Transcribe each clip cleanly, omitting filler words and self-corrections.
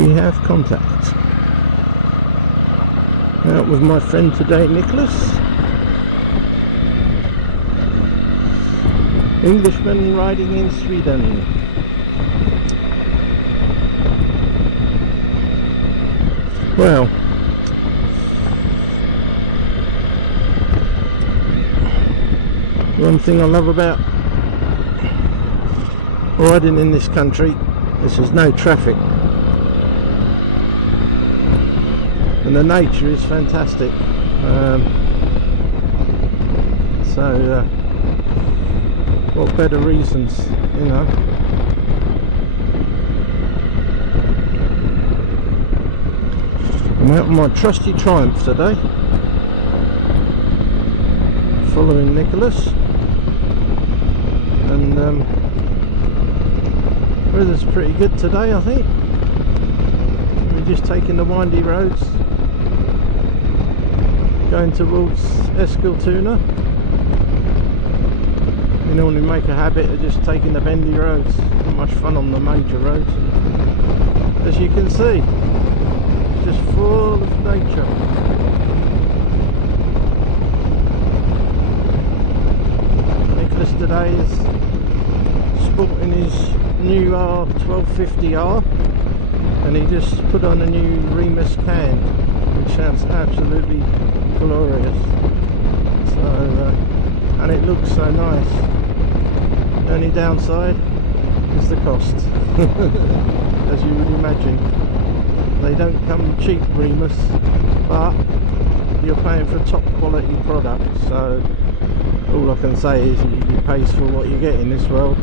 We have contact. Out with my friend today, Nicholas. Englishman riding in Sweden. Well, one thing I love about riding in this country is there's no traffic, and the nature is fantastic. What better reasons, you know? I'm out on my trusty Triumph today, following Nicholas, and weather's pretty good today, I think. We're just taking the windy roads, going towards Eskiltuna. We normally make a habit of just taking the bendy roads. Not much fun on the major roads. And as you can see, it's just full of nature. Nicholas today is sporting his new R1250R, and he just put on a new Remus can, which sounds absolutely glorious. So, and it looks so nice. The only downside is the cost, as you would imagine. They don't come cheap, Remus, but you're paying for top quality products, so all I can say is you pay for what you get in this world.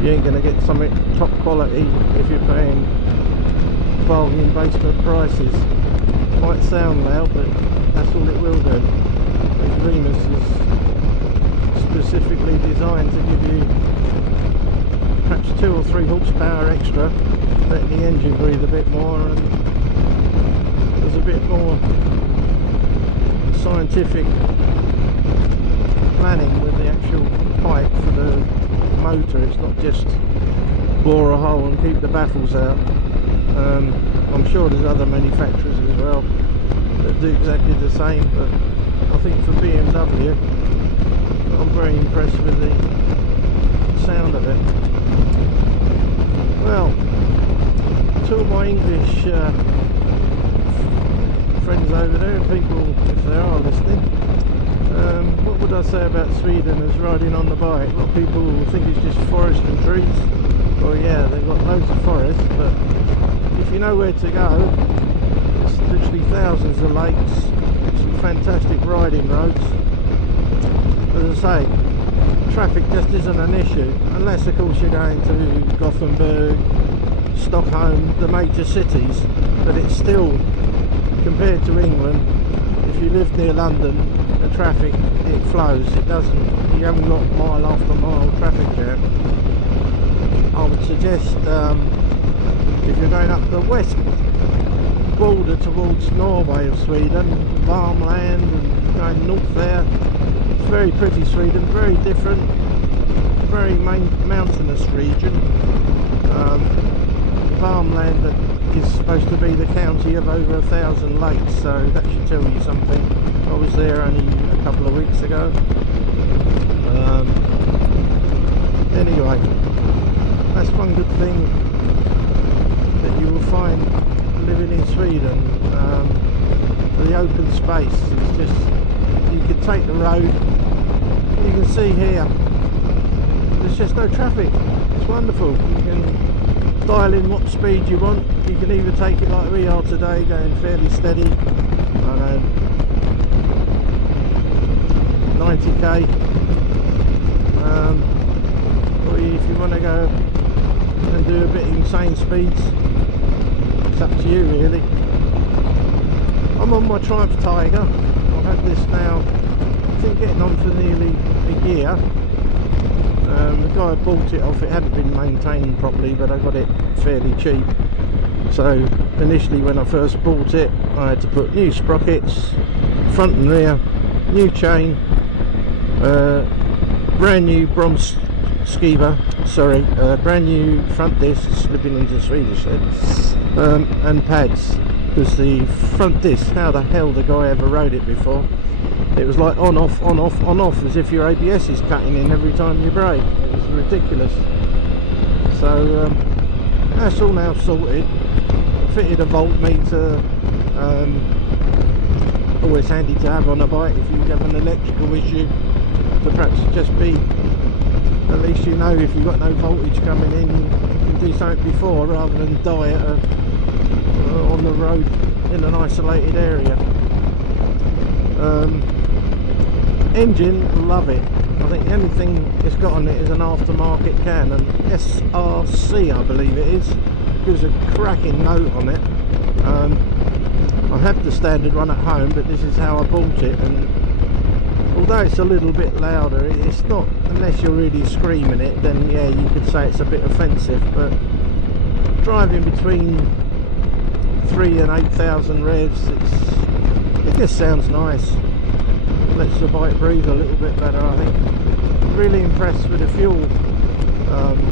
You ain't going to get something top quality if you're paying bargain basement prices. Might sound loud, but that's all it will do. Because Remus is specifically designed to give you perhaps 2 or 3 horsepower extra, letting the engine breathe a bit more, and there's a bit more scientific planning with the actual pipe for the motor. It's not just bore a hole and keep the baffles out. I'm sure there's other manufacturers as well that do exactly the same, but I think for BMW, I'm very impressed with the sound of it. Well, to all my English friends over there, and people, if they are listening, what would I say about Sweden as riding on the bike? A lot of people think it's just forest and trees. Well, yeah, they've got loads of forest, but if you know where to go, it's literally thousands of lakes, some fantastic riding roads. As I say, traffic just isn't an issue, unless of course you're going to Gothenburg, Stockholm, the major cities, but it's still, compared to England, if you live near London, the traffic, it flows, it doesn't, you haven't got mile after mile traffic jam. I would suggest if you're going up the west border towards Norway of Sweden, Värmland, and going north there, it's very pretty Sweden, very different, very mountainous region. Värmland is supposed to be the county of over 1,000 lakes, so that should tell you something. I was there only a couple of weeks ago. Anyway, that's one good thing that you will find living in Sweden. The open space is just, you can take the road, you can see here there's just no traffic. It's wonderful. You can dial in what speed you want. You can either take it like we are today, going fairly steady, I don't know, 90k, or if you want to go and do a bit insane speeds, it's up to you really. I'm on my Triumph Tiger. I've had this now, I think, getting on for nearly a year. The guy who bought it off, it hadn't been maintained properly, but I got it fairly cheap. So initially when I first bought it, I had to put new sprockets, front and rear, new chain, brand new bronze skiva, sorry, brand new front disc, slipping into Swedish there, and pads, because the front disc, how the hell the guy ever rode it before? It was like on off on off on off, as if your ABS is cutting in every time you brake. It was ridiculous. So that's all now sorted. Fitted a voltmeter, always handy to have on a bike if you have an electrical issue, to perhaps just be, at least you know if you've got no voltage coming in, you can do something before rather than die on the road in an isolated area. Engine, love it. I think the only thing it's got on it is an aftermarket Canon SRC, I believe it is. Gives a cracking note on it. I have the standard one at home, but this is how I bought it, and although it's a little bit louder, it's not, unless you're really screaming it, then yeah, you could say it's a bit offensive, but driving between 3 and 8,000 revs, it just sounds nice. Lets the bike breathe a little bit better, I think. Really impressed with the fuel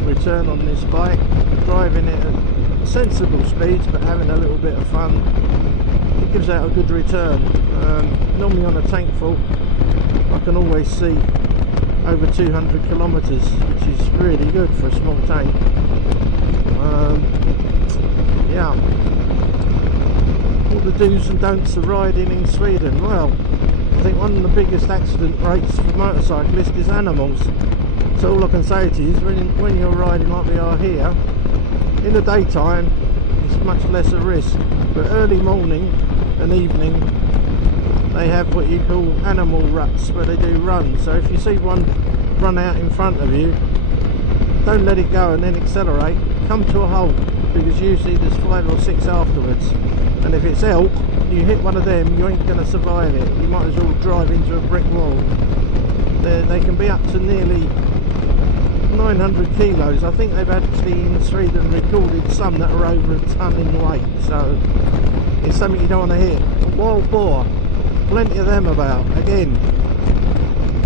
return on this bike. Driving it at sensible speeds, but having a little bit of fun. It gives out a good return. Normally on a tank full, I can always see over 200 kilometers, which is really good for a small tank. Yeah. What the do's and don'ts of riding in Sweden? Well, I think one of the biggest accident rates for motorcyclists is animals. So all I can say to you is when you're riding like we are here, in the daytime it's much less a risk, but early morning and evening they have what you call animal ruts, where they do runs. So if you see one run out in front of you, don't let it go and then accelerate, come to a halt, because usually there's 5 or 6 afterwards, and if it's elk, you hit one of them, you ain't going to survive it. You might as well drive into a brick wall. They can be up to nearly 900 kilos. I think they've actually in Sweden recorded some that are over a ton in weight, so it's something you don't want to hit. Wild boar, plenty of them about. Again,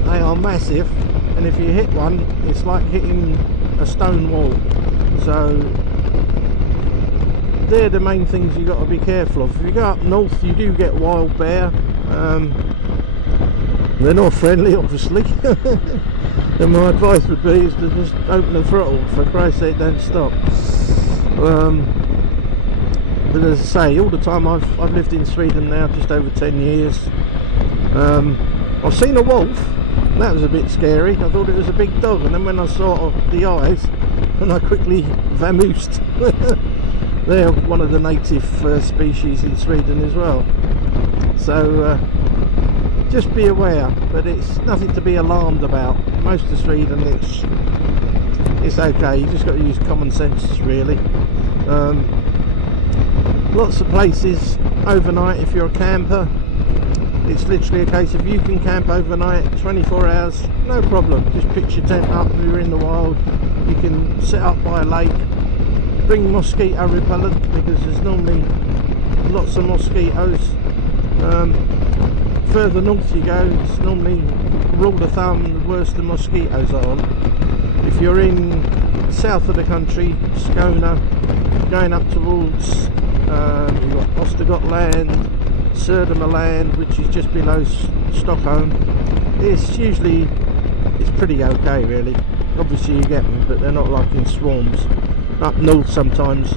they are massive, and if you hit one, it's like hitting a stone wall. So they're the main things you've got to be careful of. If you go up north, you do get wild bear. They're not friendly, obviously. And my advice would be is to just open the throttle, for Christ's sake, don't stop. But as I say, all the time I've lived in Sweden now just over 10 years. I've seen a wolf. That was a bit scary. I thought it was a big dog, and then when I saw the eyes, and I quickly vamoosed. They're one of the native species in Sweden as well. So just be aware, but it's nothing to be alarmed about. Most of Sweden, it's okay. You just got to use common sense, really. Lots of places overnight if you're a camper. It's literally a case of you can camp overnight 24 hours, no problem. Just pitch your tent up. If you're in the wild, you can set up by a lake. Bring mosquito repellent, because there's normally lots of mosquitoes. Further north you go, it's normally, rule of thumb, the worse the mosquitoes are. If you're in south of the country, Skåne, going up towards you've got Östergötland, Södermanland, which is just below Stockholm, it's pretty okay, really. Obviously you get them, but they're not like in swarms. Up north sometimes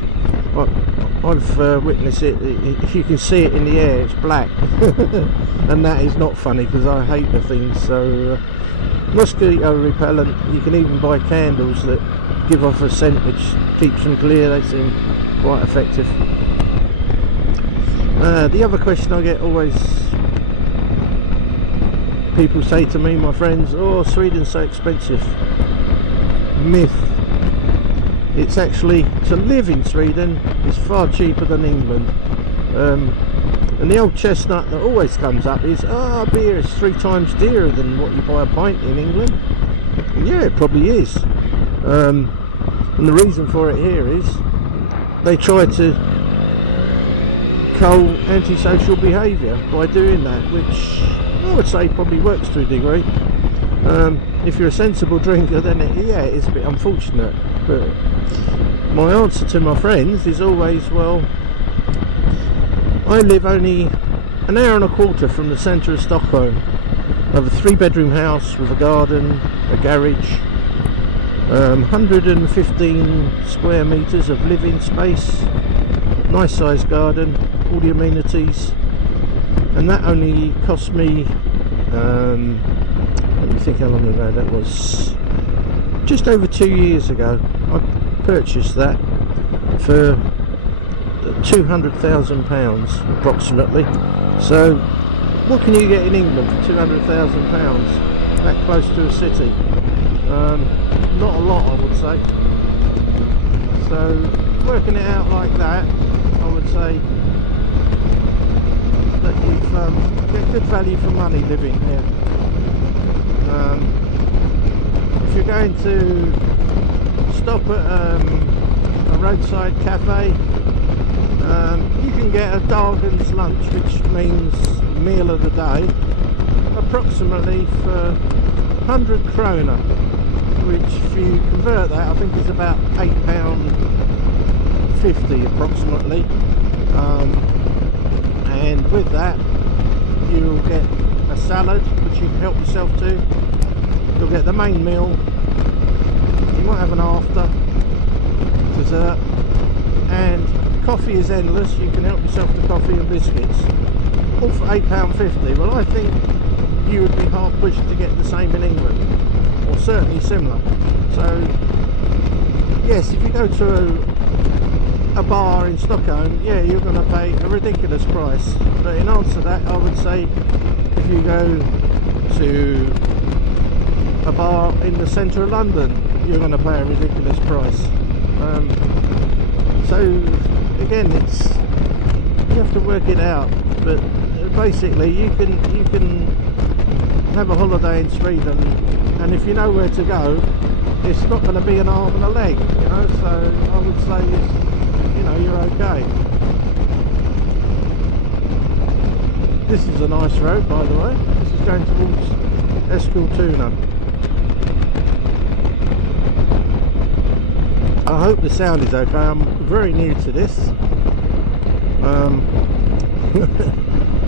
I've witnessed it. If you can see it in the air, it's black. And that is not funny, because I hate the things. So mosquito repellent. You can even buy candles that give off a scent which keeps them clear. They seem quite effective. The other question I get always, people say to me, my friends, oh, Sweden's so expensive. Myth. It's actually, to live in Sweden is far cheaper than England. And the old chestnut that always comes up is, beer is 3 times dearer than what you buy a pint in England. And yeah, it probably is. And the reason for it here is they try to cull antisocial behaviour by doing that, which I would say probably works to a degree. If you're a sensible drinker, then yeah, it's a bit unfortunate. But my answer to my friends is always, well, I live only an hour and a quarter from the centre of Stockholm. I have a 3-bedroom house with a garden, a garage, 115 square metres of living space, nice sized garden, all the amenities, and that only cost me, let me think how long ago that was, just over 2 years ago. I purchased that for £200,000 approximately. So what can you get in England for £200,000 that close to a city? Not a lot, I would say. So working it out like that, I would say that you've get good value for money living here. If you're going to stop at a roadside cafe, you can get a Dagens lunch, which means meal of the day, approximately for 100 krona, which if you convert that, I think is about £8.50 approximately. And with that, you'll get a salad, which you can help yourself to. You'll get the main meal. You might have an after dessert, and coffee is endless. You can help yourself to coffee and biscuits, all for £8.50. Well, I think you would be hard pushed to get the same in England, or certainly similar. So yes, if you go to a bar in Stockholm, yeah, you're going to pay a ridiculous price. But in answer to that, I would say if you go to a bar in the centre of London, you're going to pay a ridiculous price. So again, it's, you have to work it out. But basically, you can have a holiday in Sweden, and if you know where to go, it's not going to be an arm and a leg, you know. So I would say, you know, you're okay. This is a nice road, by the way. This is going towards Eskilstuna. I hope the sound is okay. I'm very new to this.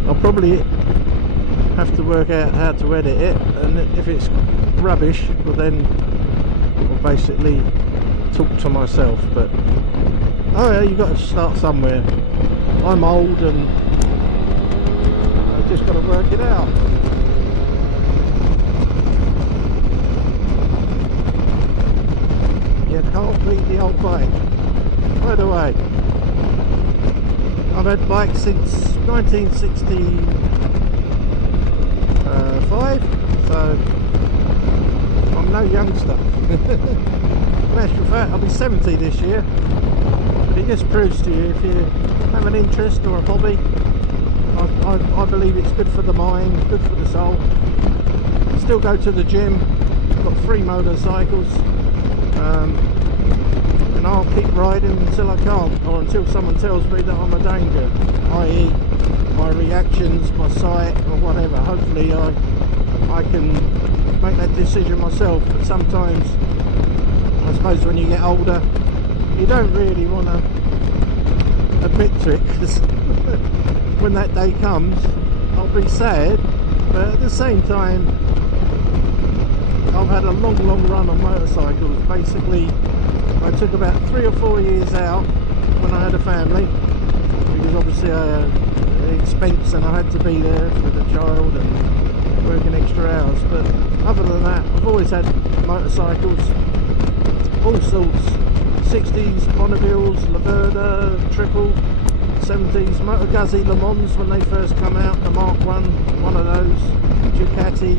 I'll probably have to work out how to edit it, and if it's rubbish, well then I'll basically talk to myself. But oh yeah, you've got to start somewhere. I'm old and I've just got to work it out. You can't beat the old bike. By the way, I've had bikes since 1965, so I'm no youngster. In actual fact, I'll be 70 this year. But it just proves to you, if you have an interest or a hobby, I believe it's good for the mind, good for the soul. Still go to the gym, got 3 motorcycles, and I'll keep riding until I can't, or until someone tells me that I'm a danger, i.e. my reactions, my sight, or whatever. Hopefully I can make that decision myself. But sometimes, I suppose when you get older, you don't really want to admit to it, because when that day comes, I'll be sad. But at the same time, I've had a long run on motorcycles. Basically, I took about 3 or 4 years out when I had a family, because obviously I had an expense and I had to be there for the child and working extra hours. But other than that, I've always had motorcycles, all sorts, 60s, Bonnevilles, Laverda, Triple, 70s, Motor Guzzi Le Mans when they first come out, the Mark 1 of those, Ducati.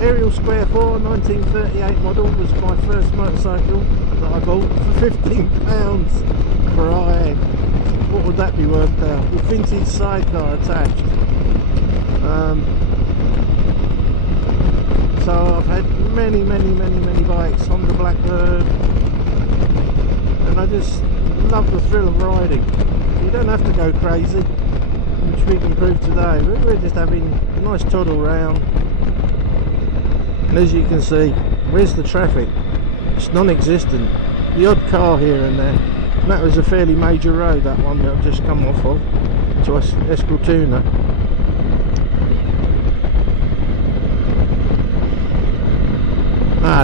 Ariel Square 4 1938 model was my first motorcycle that I bought for £15 per ride. What would that be worth now? With vintage sidecar attached. So I've had many bikes, Honda Blackbird, and I just love the thrill of riding. You don't have to go crazy, which we can prove today. We're just having a nice toddle round. And as you can see, where's the traffic? It's non-existent. The odd car here and there. And that was a fairly major road, that one that I've just come off of, to Eskilstuna.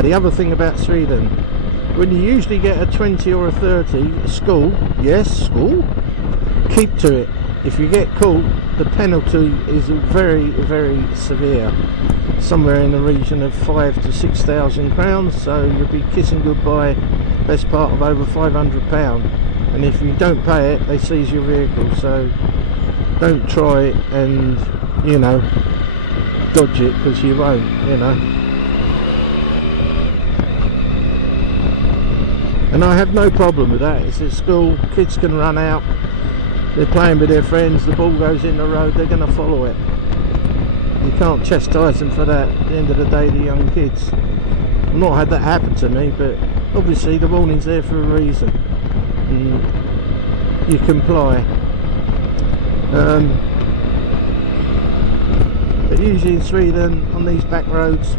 The other thing about Sweden, when you usually get a 20 or a 30 school, yes, school, keep to it. If you get caught, the penalty is very, very severe, somewhere in the region of 5,000 to 6,000 crowns, so you'll be kissing goodbye best part of over £500, and if you don't pay it, they seize your vehicle. So don't try and, you know, dodge it, because you won't, you know. And I have no problem with that. It's a school, kids can run out, they're playing with their friends, the ball goes in the road, they're going to follow it. You can't chastise them for that. At the end of the day, the young kids. I've not had that happen to me, but obviously the warning's there for a reason. And you comply. But usually in Sweden, on these back roads,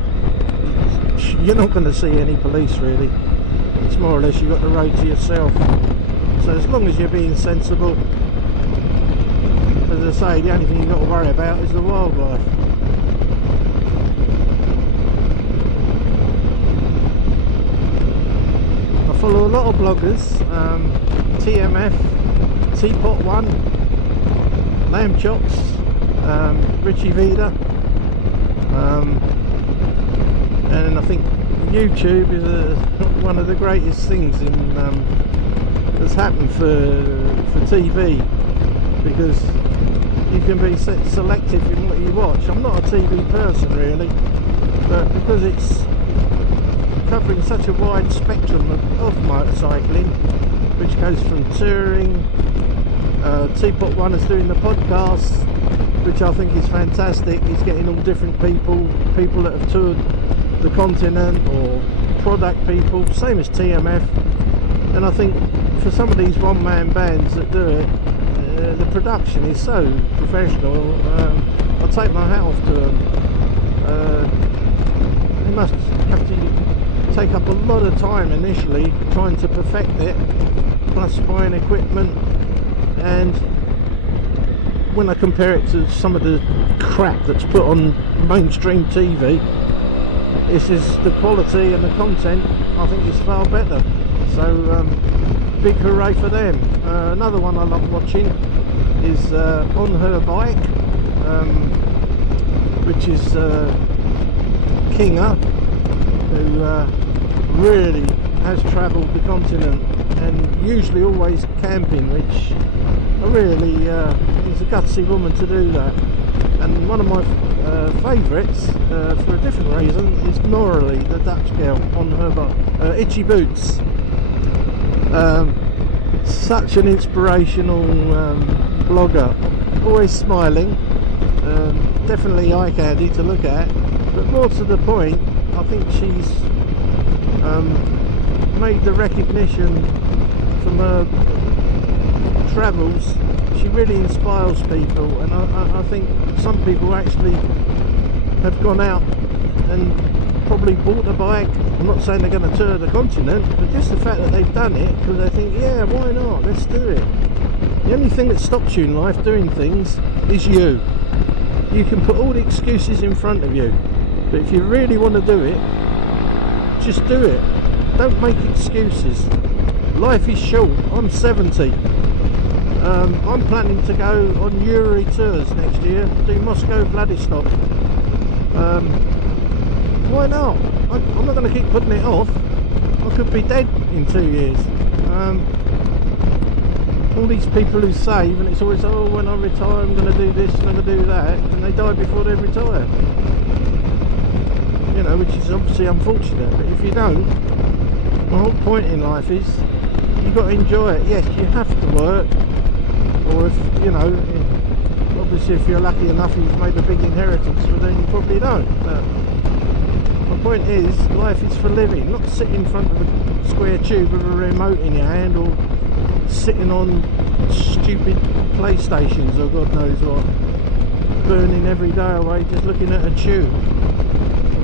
you're not going to see any police really. It's more or less you've got the road to yourself. So as long as you're being sensible, as I say, the only thing you've got to worry about is the wildlife. I follow a lot of bloggers, TMF, Teapot One, Lamb Chops, Richie Vida, and I think YouTube is one of the greatest things that's happened for TV, because you can be selective in what you watch. I'm not a TV person really, but because it's covering such a wide spectrum of motorcycling, which goes from touring, Teapot One is doing the podcast, which I think is fantastic. He's getting all different people that have toured the continent, or product people, same as TMF. And I think for some of these one-man bands that do it, the production is so professional. I take my hat off to them. They must have to take up a lot of time initially trying to perfect it, plus buying equipment. And when I compare it to some of the crap that's put on mainstream TV, this is the quality and the content, I think, is far better. So big hooray for them. Another one I love watching is On Her Bike, which is Kinga, who really has travelled the continent, and usually always camping, which I really is a gutsy woman to do that. And one of my favourites, for a different reason, is Norley, the Dutch girl, On Her Bike, Itchy Boots. Such an inspirational blogger, always smiling, definitely eye candy to look at, but more to the point, I think she's made the recognition from her travels. She really inspires people, and I think some people actually have gone out and probably bought a bike. I'm not saying they're going to tour the continent, but just the fact that they've done it, because they think, yeah, why not, let's do it. The only thing that stops you in life doing things is you. You can put all the excuses in front of you, but if you really want to do it, just do it. Don't make excuses. Life is short. I'm 70. I'm planning to go on Uri tours next year, do Moscow, Vladivostok. Why not? I'm not going to keep putting it off. I could be dead in 2 years. All these people who save, and it's always, oh, when I retire I'm going to do this, I'm going to do that, and they die before they retire. You know, which is obviously unfortunate, but if you don't, the whole point in life is you've got to enjoy it. Yes, you have to work, or if, you know, obviously if you're lucky enough you've made a big inheritance, but then you probably don't. But my point is, life is for living, not sitting in front of a square tube with a remote in your hand, or sitting on stupid PlayStations or God knows what, burning every day away just looking at a tube.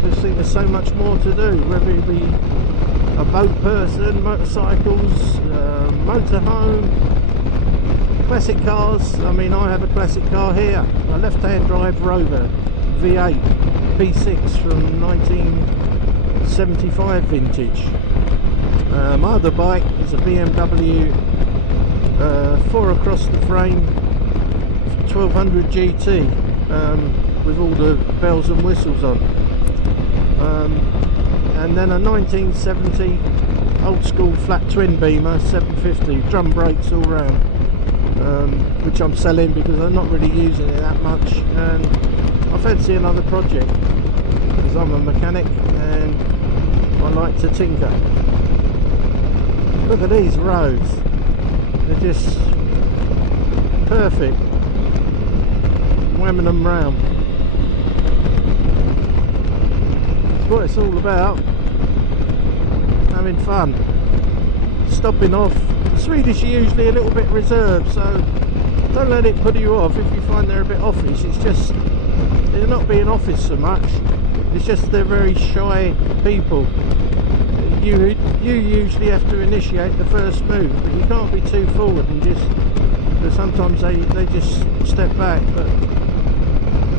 just think there's so much more to do, whether it be a boat person, motorcycles, motorhome, classic cars. I mean, I have a classic car here, a left-hand drive Rover V8 P6 from 1975 vintage. My other bike is a BMW 4 across the frame 1200 GT with all the bells and whistles on, and then a 1970 old school flat twin beamer 750, drum brakes all round, which I'm selling because I'm not really using it that much, and I fancy another project because I'm a mechanic and I like to tinker. Look at these roads, they're just perfect, whamming them round. That's what it's all about, having fun, stopping off. Swedish are usually a little bit reserved, so don't let it put you off if you find they're a bit offish. It's just, they're not being offish so much, it's just they're very shy people. You usually have to initiate the first move, but you can't be too forward and just, because sometimes they just step back, but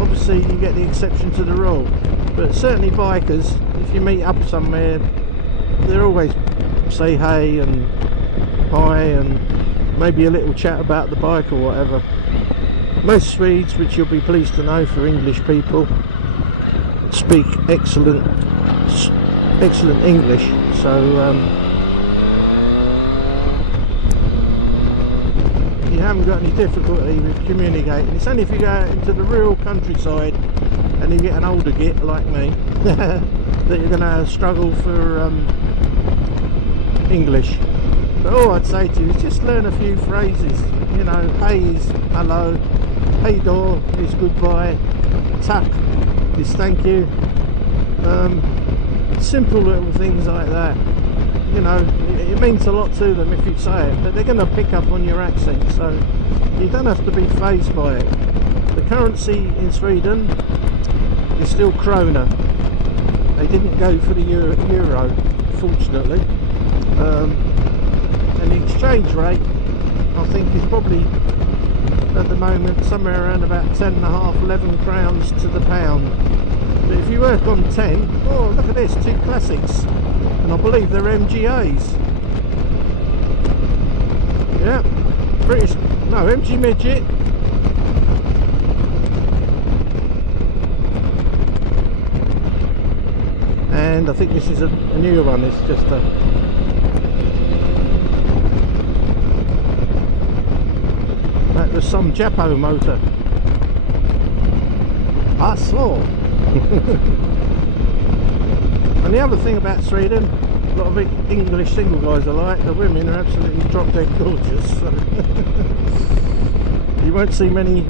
obviously you get the exception to the rule. But certainly bikers, if you meet up somewhere, they're always say hey and hi and maybe a little chat about the bike or whatever. Most Swedes, which you'll be pleased to know for English people, speak excellent English, so you haven't got any difficulty with communicating. It's only if you go out into the real countryside and you get an older git like me that you're going to struggle for English. But all I'd say to you is just learn a few phrases. You know, hey is hello, hey door is goodbye, tack is thank you. Simple little things like that. You know, it means a lot to them if you say it, but they're going to pick up on your accent, so you don't have to be fazed by it. The currency in Sweden is still krona. They didn't go for the euro, fortunately. And the exchange rate, I think, is probably at the moment somewhere around about 10.5, 11 crowns to the pound. But if you work on 10, oh look at this, two classics, and I believe they're MGAs. Yeah, British, no, MG Midget. And I think this is a newer one, it's just a... That was some Japo motor. I saw. And the other thing about Sweden, a lot of English single guys are like, the women are absolutely drop dead gorgeous, so you won't see many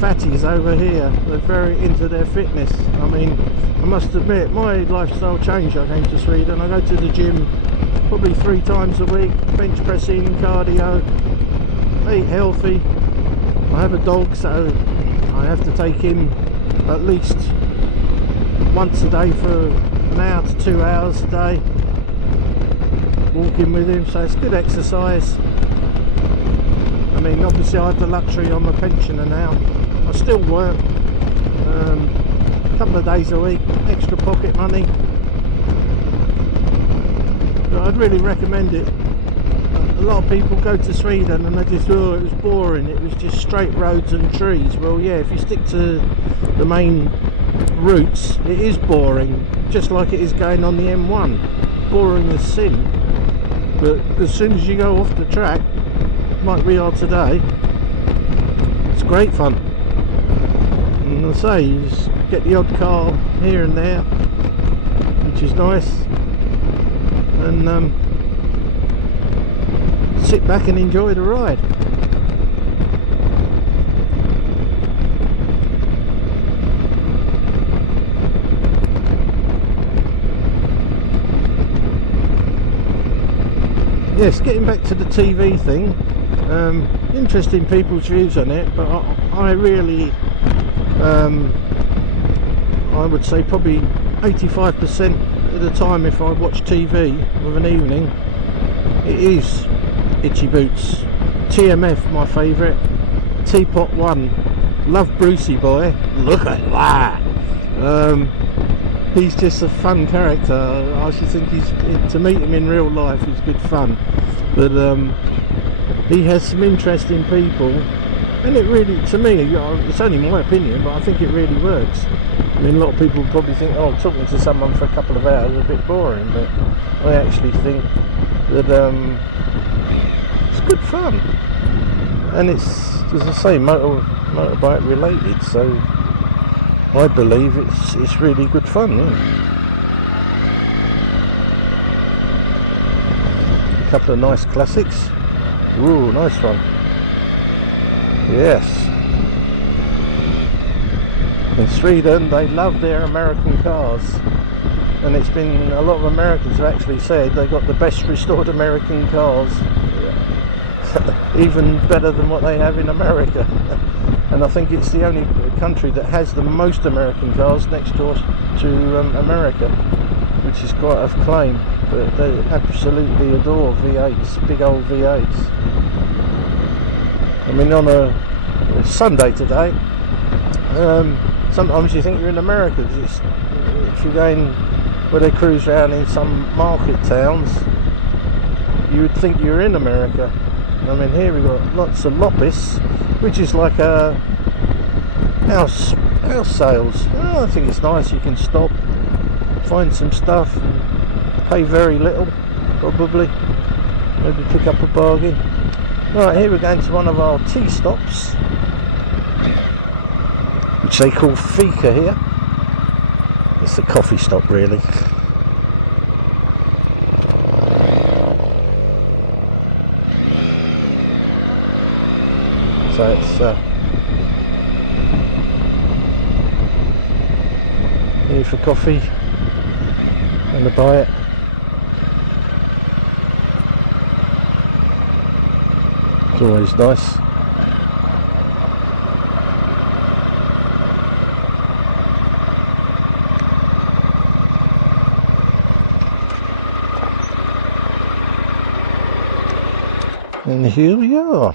fatties over here. They're very into their fitness. I mean, I must admit, my lifestyle changed. I came to Sweden. I go to the gym probably 3 times a week, bench pressing, cardio, eat healthy. I have a dog, so I have to take him at least once a day for an hour to 2 hours a day, walking with him, so it's good exercise. I mean, obviously I have the luxury, I'm a pensioner now. I still work a couple of days a week, extra pocket money, but I'd really recommend it. A lot of people go to Sweden and they just, oh, it was boring, it was just straight roads and trees. Well, yeah, if you stick to the main routes, it is boring, just like it is going on the M1. Boring as sin. But as soon as you go off the track, like we are today, it's great fun. And I say, you just get the odd car here and there, which is nice, and sit back and enjoy the ride. Yes, getting back to the TV thing, interesting people's views on it, but I really, I would say probably 85% of the time if I watch TV of an evening, it is Itchy Boots. TMF, my favourite. Teapot 1. Love Brucey Boy. Look at that! He's just a fun character. I should think to meet him in real life is good fun. But he has some interesting people, and it really, to me, it's only my opinion, but I think it really works. I mean, a lot of people probably think, oh, talking to someone for a couple of hours is a bit boring, but I actually think that it's good fun, and it's, as I say, motorbike related, so I believe it's really good fun. Yeah. A couple of nice classics. Ooh, nice one. Yes. In Sweden, they love their American cars, and it's been, a lot of Americans have actually said they got the best restored American cars, even better than what they have in America. And I think it's the only country that has the most American cars next door to America, which is quite a claim. But they absolutely adore V8s, big old V8s. I mean, on a Sunday today, sometimes you think you're in America, 'cause if you're going where they cruise around in some market towns, you would think you're in America. I mean, here we've got lots of Lopis, which is like a house sales. Oh, I think it's nice. You can stop, find some stuff, and pay very little, probably. Maybe pick up a bargain. Right, here we're going to one of our tea stops, which they call Fika here. It's a coffee stop, really. So it's here for coffee and a bite. It's always nice. And here we are.